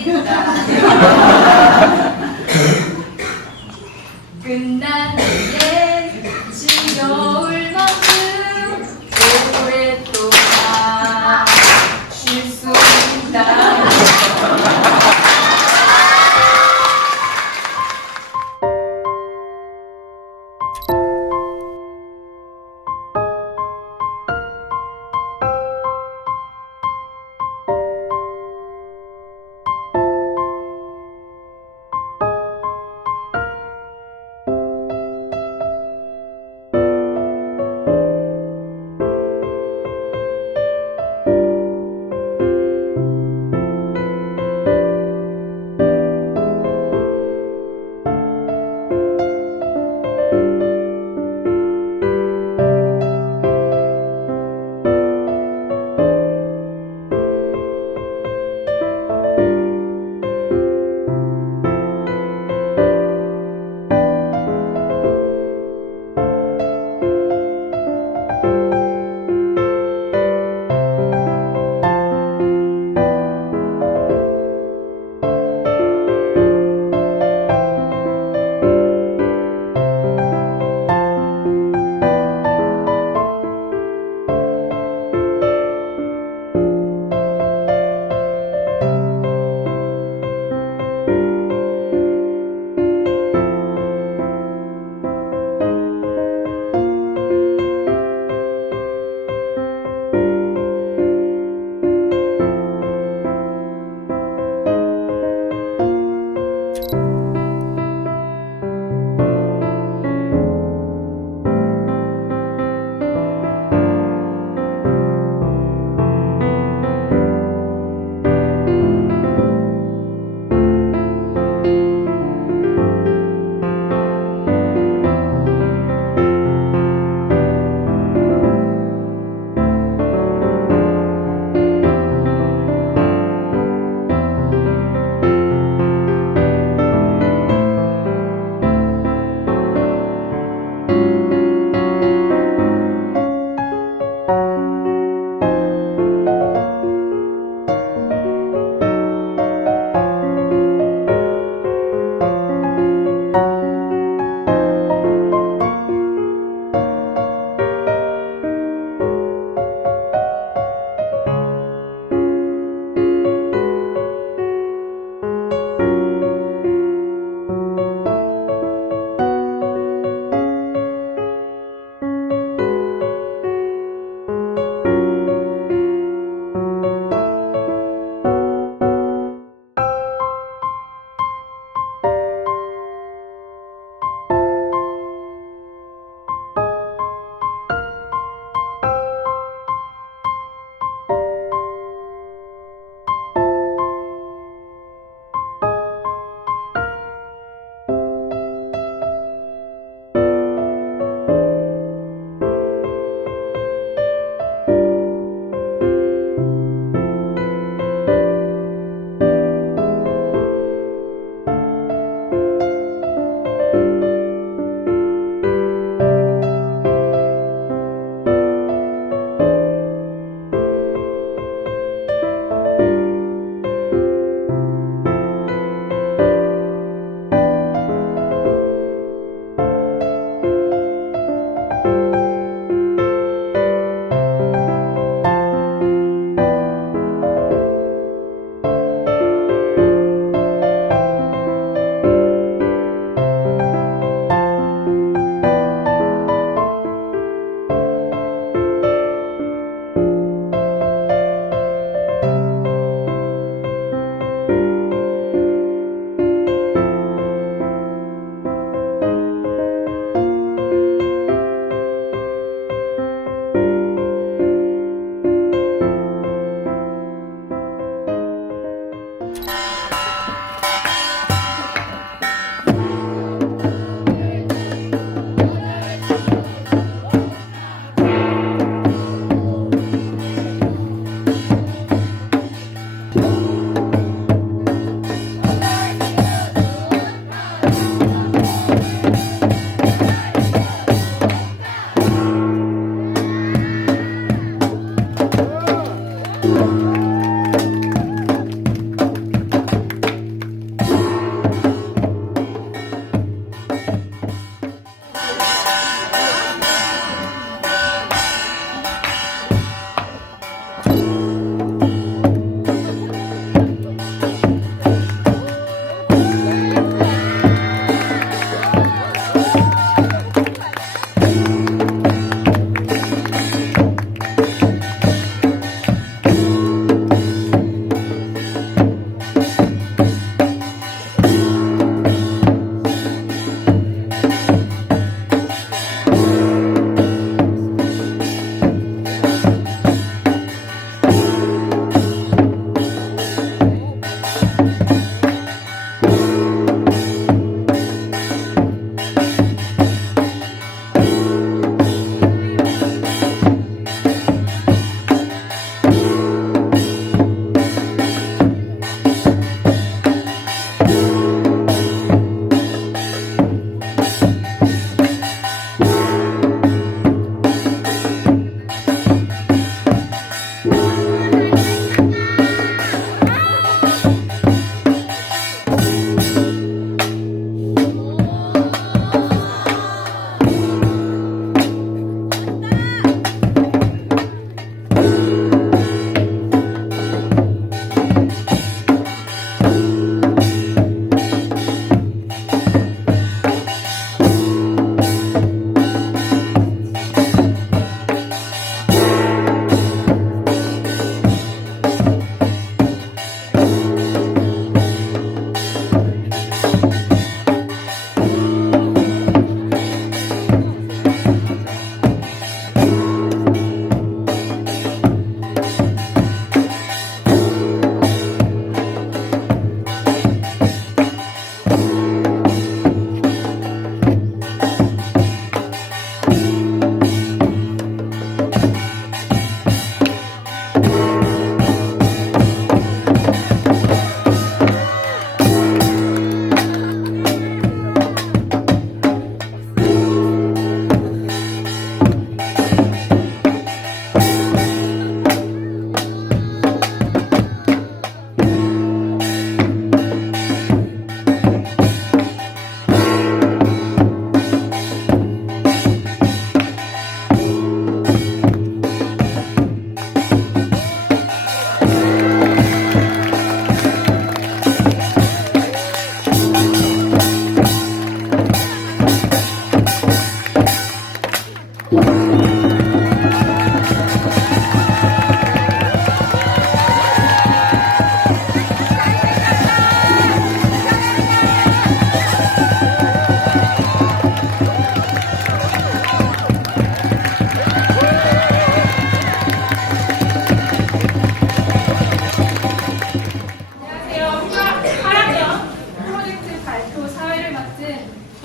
있다. 끝난 뒤에 지겨울 만큼 오랫동안 쉴 수 있다.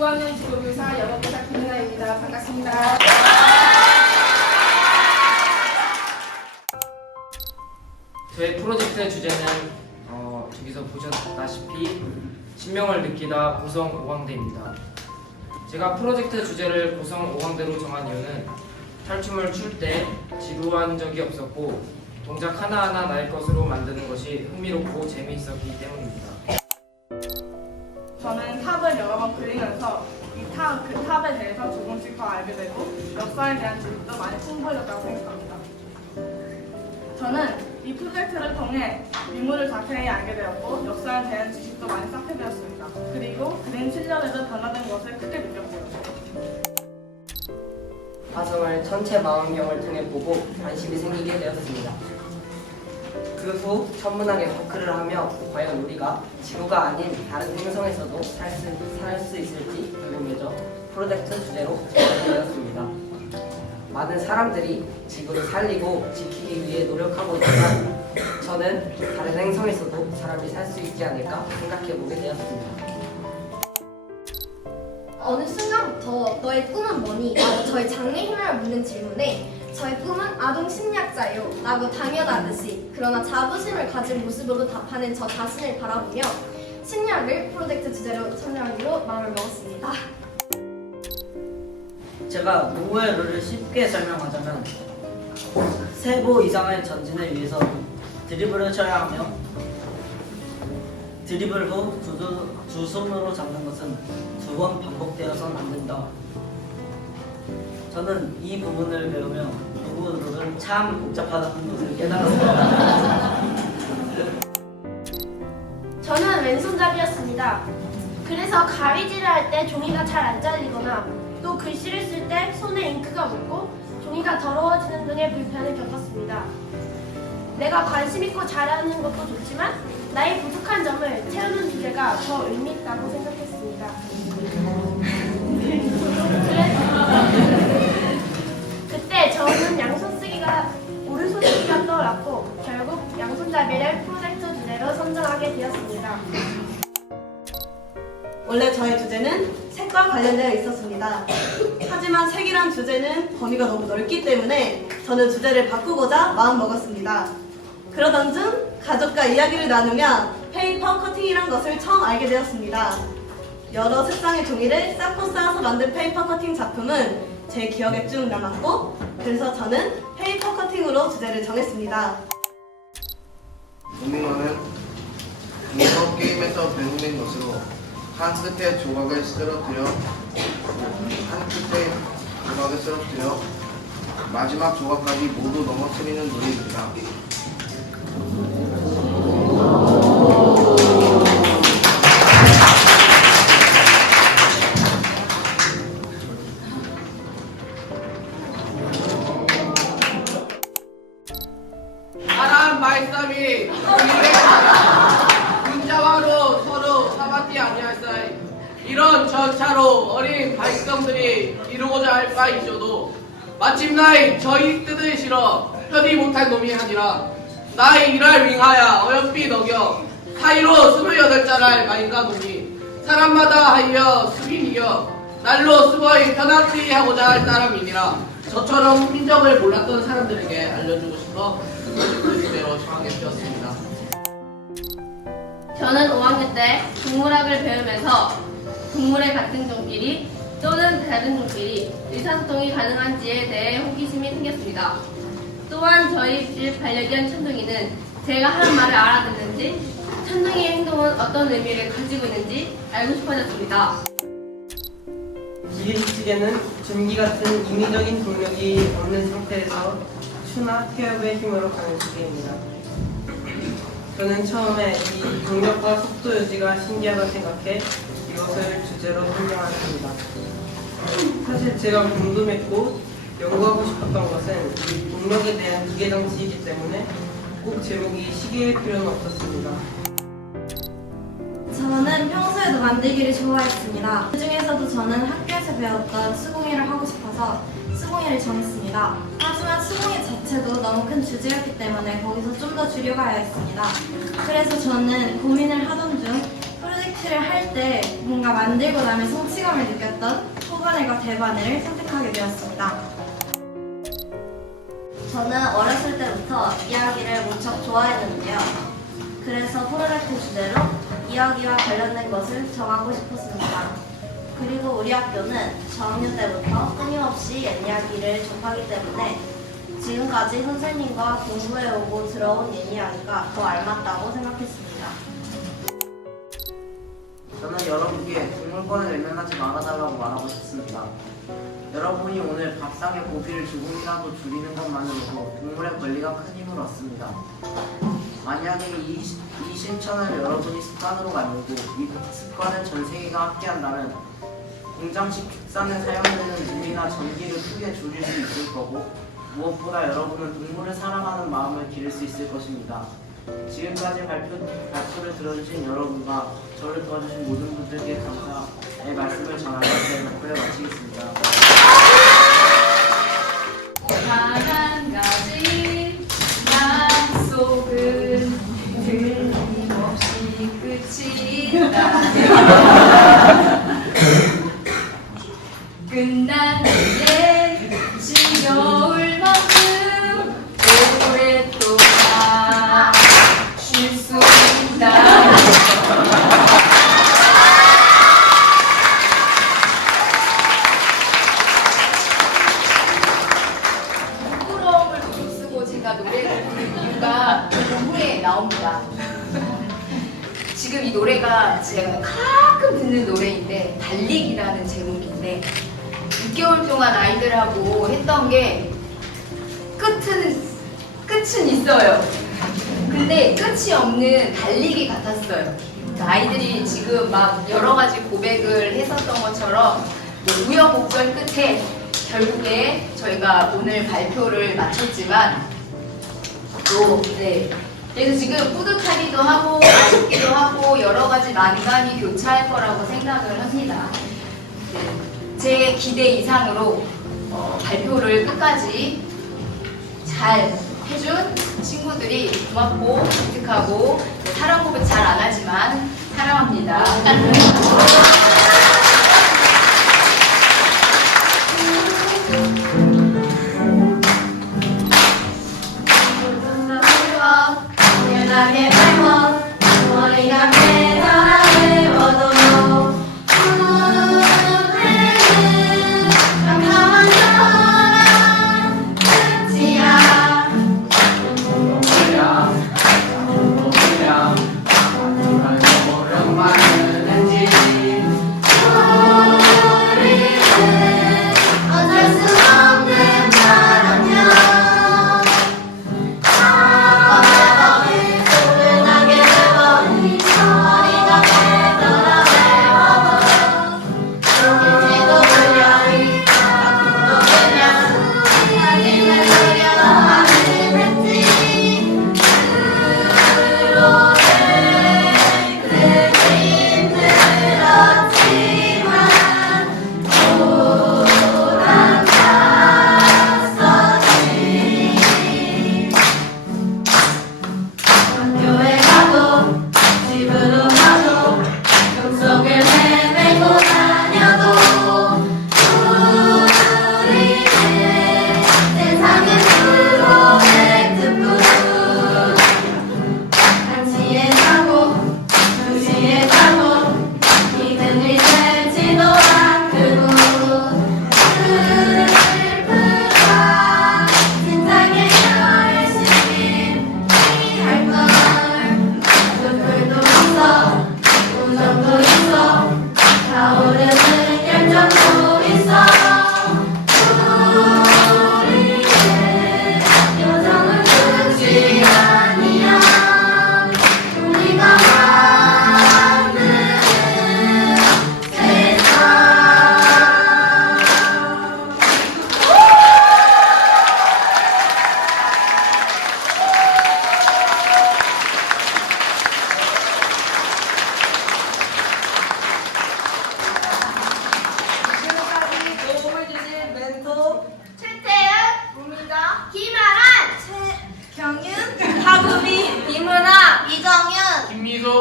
9학년 지도교사 영어교사 김은아입니다. 반갑습니다. 저희 프로젝트의 주제는 저기서 보셨다시피 신명을 느끼다 고성 오광대입니다. 제가 프로젝트 주제를 고성 오광대로 정한 이유는 탈춤을 출 때 지루한 적이 없었고 동작 하나하나 나의 것으로 만드는 것이 흥미롭고 재미있었기 때문입니다. 저는 탑을 여러 번 그리면서 그 탑에 대해서 조금씩 더 알게 되고 역사에 대한 지식도 많이 풍부해졌다고 생각합니다. 저는 이 프로젝트를 통해 미물을 자세히 알게 되었고 역사에 대한 지식도 많이 쌓게 되었습니다. 그리고 그림 실력에도 변화된 것을 크게 느꼈고요. 화성을 전체 망원경을 통해 보고 관심이 생기게 되었습니다. 그 후 천문학에 토크를 하며 과연 우리가 지구가 아닌 다른 행성에서도 살 수 있을지 궁금해져 프로젝트 주제로 정하게 되었습니다. 많은 사람들이 지구를 살리고 지키기 위해 노력하고 있지만 저는 다른 행성에서도 사람이 살 수 있지 않을까 생각해보게 되었습니다. 어느 순간부터 너의 꿈은 뭐니? 라고 저희 장래 희망을 묻는 질문에 저의 꿈은 아동 심리학자예요 라고 당연하듯이 그러나 자부심을 가진 모습으로 답하는 저 자신을 바라보며 심리학을 프로젝트 주제로 참여하기로 마음을 먹었습니다. 제가 농구의 룰을 쉽게 설명하자면 3보 이상의 전진을 위해서 드리블을 쳐야 하며 드리블 후 두 손으로 잡는 것은 2번 반복되어서는 안 된다. 저는 이 부분을 배우며 농구 룰은 참 복잡하다는 것을 깨달았습니다. 저는 왼손잡이였습니다. 그래서 가위질을 할 때 종이가 잘 안 잘리거나 또 글씨를 쓸 때 손에 잉크가 묻고 종이가 더러워지는 등의 불편을 겪었습니다. 내가 관심 있고 잘하는 것도 좋지만 나의 부족한 점을 채우는 주제가 더 의미 있다고 생각했습니다. 그때 저는 양손 쓰기가 오른손 쓰기가 떠올랐고 결국 양손잡이를 프로젝트 주제로 선정하게 되었습니다. 원래 저의 주제는 색과 관련되어 있었습니다. 하지만 색이란 주제는 범위가 너무 넓기 때문에 저는 주제를 바꾸고자 마음먹었습니다. 그러던 중 가족과 이야기를 나누며 페이퍼 커팅이란 것을 처음 알게 되었습니다. 여러 색상의 종이를 쌓고 쌓아서 만든 페이퍼 커팅 작품은 제 기억에 쭉 남았고 그래서 저는 페이퍼 커팅으로 주제를 정했습니다. 도미노는 도미노 게임에서 배우는 것으로 한 끝에 조각을 쓰러뜨려 마지막 조각까지 모두 넘어뜨리는 놀이입니다. 사람 말싸움이 문자와로 서로 사바티 아니할사이 이런 전차로 어린 발성들이 이루고자 할 바이셔도 마침날 저희 뜻을 실어 편히 못할 놈이 아니라 나의 일할 윙하야 어여삐 너겨 사이로 28자랄 마인가 놈이 사람마다 하여 수빈이여 날로 수거이 편하지 하고자 할 사람이니라. 저처럼 흔적을 몰랐던 사람들에게 알려주고 싶어 그 주제로 정하게 되었습니다. 저는 5학년 때 동물학을 배우면서 동물의 같은 종끼리 또는 다른 종끼리 의사소통이 가능한지에 대해 호기심이 생겼습니다. 또한 저희 집 반려견 천둥이는 제가 하는 말을 알아듣는지 천둥이의 행동은 어떤 의미를 가지고 있는지 알고 싶어졌습니다. 기계는 전기 같은 인위적인 동력이 없는 상태에서 추나 태엽의 힘으로 가는 기계입니다. 저는 처음에 이 동력과 속도 유지가 신기하다 생각해 이것을 주제로 선정하였습니다. 사실 제가 궁금했고 연구하고 싶었던 것은 이 동력에 대한 기계 장치이기 때문에 꼭 제목이 시계일 필요는 없었습니다. 저는 평소에도 만들기를 좋아했습니다. 그 중에서도 저는 학교에서 배웠던 수공예를 하고 싶어서 수공예를 정했습니다. 하지만 수공예 자체도 너무 큰 주제였기 때문에 거기서 좀 더 줄여가야 했습니다. 그래서 저는 고민을 하던 중 프로젝트 프로젝트를 할 때 뭔가 만들고 나면 성취감을 느꼈던 토바네과 대바네를 선택하게 되었습니다. 저는 어렸을 때부터 이야기를 무척 좋아했는데요. 그래서 프로젝트 주제로 이야기와 관련된 것을 정하고 싶었습니다. 그리고 우리 학교는 저학년 때부터 끊임없이 옛 이야기를 접하기 때문에 지금까지 선생님과 공부해오고 들어온 옛 이야기가 더 알맞다고 생각했습니다. 저는 여러분께 동물권을 외면하지 말아달라고 말하고 싶습니다. 여러분이 오늘 밥상의 고기를 조금이라도 줄이는 것만으로도 동물의 권리가 큰 힘을 얻습니다. 만약에 이 실천을 여러분이 습관으로 만들고 이 습관을 전 세계가 함께한다면 공장식 축산에 사용되는 물이나 전기를 크게 줄일 수 있을 거고 무엇보다 여러분은 동물을 사랑하는 마음을 기를 수 있을 것입니다. 지금까지 발표를 들어주신 여러분과 저를 도와주신 모든 분들께 감사의 말씀을 전하면서 발표를 마치겠습니다. 단 한 가지 약속은 틀림없이 끝이 나 끝난 뒤에 지겨울 만큼 오랫동안 쉴 수 있다. 부끄러움을 무릅쓰고 제가 노래를 부르는 이유가 후에 나옵니다. 지금 이 노래가 제가 가끔 듣는 노래인데 달리기라는 제목인데 6개월 동안 아이들하고 했던 게 끝은 있어요. 근데 끝이 없는 달리기 같았어요. 그러니까 아이들이 지금 막 여러 가지 고백을 했었던 것처럼 뭐 우여곡절 끝에 결국에 저희가 오늘 발표를 마쳤지만 또 그래서 지금 뿌듯하기도 하고 아쉽기도 하고 여러 가지 난관이 교차할 거라고 생각을 합니다. 제 기대 이상으로 발표를 끝까지 잘 해준 친구들이 고맙고 기특하고 사랑 고백 잘 안 하지만 사랑합니다. 연하게 닮아 머리가 매달아 외워도 후회는 깜깜한 사랑 끝이야. 오랜만은 지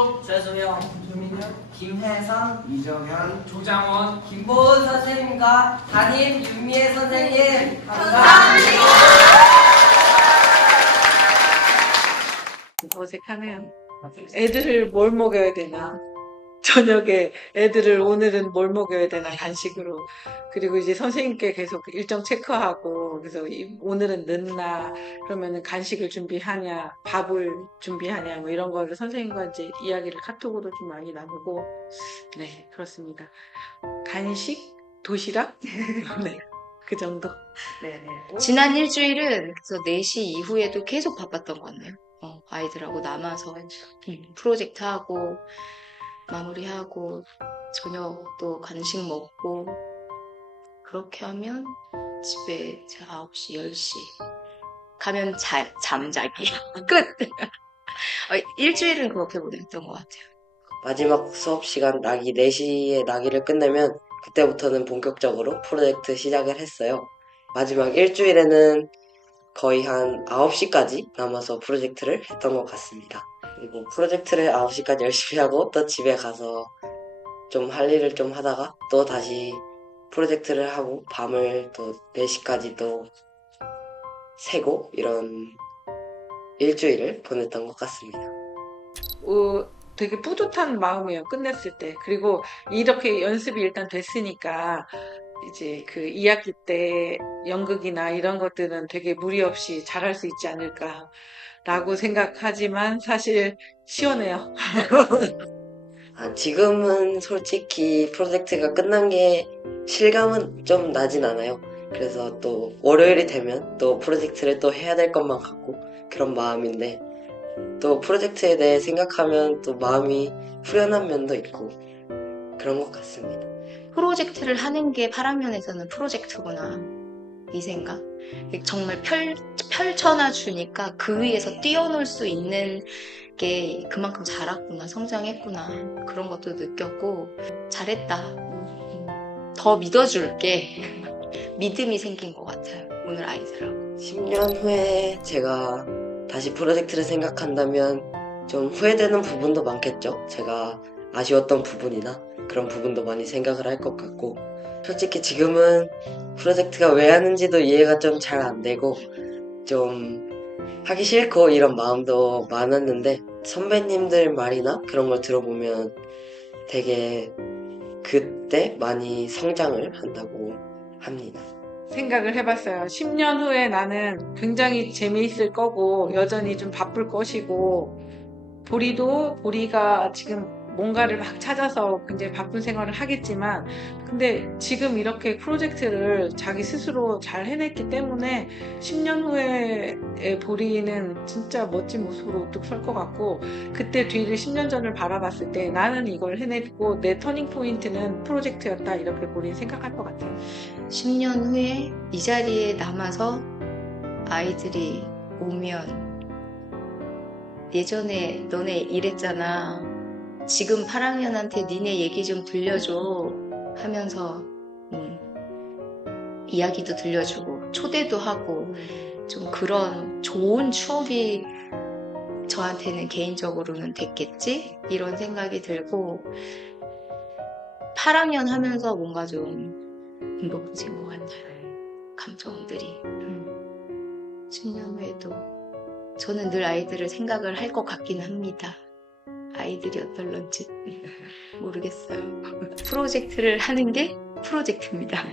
김민종, 최수명, 조민혁, 김혜선, 이정현, 조장원, 김보은 선생님과 담임 윤미애 선생님 감사합니다. 어색하네요. 애들을 뭘 먹여야 되나? 저녁에 애들을 오늘은 뭘 먹여야 되나 간식으로. 그리고 이제 선생님께 계속 일정 체크하고 그래서 오늘은 늦나 그러면은 간식을 준비하냐 밥을 준비하냐 뭐 이런 거를 선생님과 이제 이야기를 카톡으로 좀 많이 나누고 네 그렇습니다. 간식 도시락 네 그 정도. 네네. 지난 일주일은 그래서 4시 이후에도 계속 바빴던 것 같네요. 아이들하고 남아서 프로젝트하고 마무리하고 저녁도 간식 먹고 그렇게 하면 집에 9시, 10시 가면 잠자기 끝! 일주일은 그렇게 보냈던 것 같아요. 마지막 수업 시간 나기 4시에 나기를 끝내면 그때부터는 본격적으로 프로젝트 시작을 했어요. 마지막 일주일에는 거의 한 9시까지 남아서 프로젝트를 했던 것 같습니다. 그리고 프로젝트를 9시까지 열심히 하고 또 집에 가서 좀 할 일을 좀 하다가 또 다시 프로젝트를 하고 밤을 또 4시까지 또 새고 이런 일주일을 보냈던 것 같습니다. 되게 뿌듯한 마음이에요. 끝냈을 때. 그리고 이렇게 연습이 일단 됐으니까 이제 그 2학기 때 연극이나 이런 것들은 되게 무리 없이 잘할 수 있지 않을까라고 생각하지만 사실 시원해요. 지금은 솔직히 프로젝트가 끝난 게 실감은 좀 나진 않아요. 그래서 또 월요일이 되면 또 프로젝트를 또 해야 될 것만 같고 그런 마음인데 또 프로젝트에 대해 생각하면 또 마음이 후련한 면도 있고 그런 것 같습니다. 프로젝트를 하는 게 8학년에서는 프로젝트구나 이 생각. 정말 펼쳐놔 주니까 그 위에서 뛰어놀 수 있는 게 그만큼 자랐구나, 성장했구나 그런 것도 느꼈고 잘했다. 더 믿어줄게. 믿음이 생긴 것 같아요. 오늘 아이들하고. 10년 후에 제가 다시 프로젝트를 생각한다면 좀 후회되는 부분도 많겠죠. 제가 아쉬웠던 부분이나 그런 부분도 많이 생각을 할 것 같고 솔직히 지금은 프로젝트가 왜 하는지도 이해가 좀 잘 안 되고 좀 하기 싫고 이런 마음도 많았는데 선배님들 말이나 그런 걸 들어보면 되게 그때 많이 성장을 한다고 합니다. 생각을 해봤어요. 10년 후에 나는 굉장히 재미있을 거고 여전히 좀 바쁠 것이고 보리가 지금 뭔가를 막 찾아서 굉장히 바쁜 생활을 하겠지만 근데 지금 이렇게 프로젝트를 자기 스스로 잘 해냈기 때문에 10년 후에 보리는 진짜 멋진 모습으로 우뚝 설 것 같고 그때 뒤를 10년 전을 바라봤을 때 나는 이걸 해냈고 내 터닝 포인트는 프로젝트였다 이렇게 보리는 생각할 것 같아요. 10년 후에 이 자리에 남아서 아이들이 오면 예전에 너네 이랬잖아. 지금 8학년한테 니네 얘기 좀 들려줘 하면서 이야기도 들려주고 초대도 하고 좀 그런 좋은 추억이 저한테는 개인적으로는 됐겠지? 이런 생각이 들고 8학년 하면서 뭔가 좀 높아진 것 같아요. 감정들이 10년 후에도 저는 늘 아이들을 생각을 할 것 같긴 합니다. 아이들이 어떨런지 모르겠어요. 프로젝트를 하는 게 프로젝트입니다.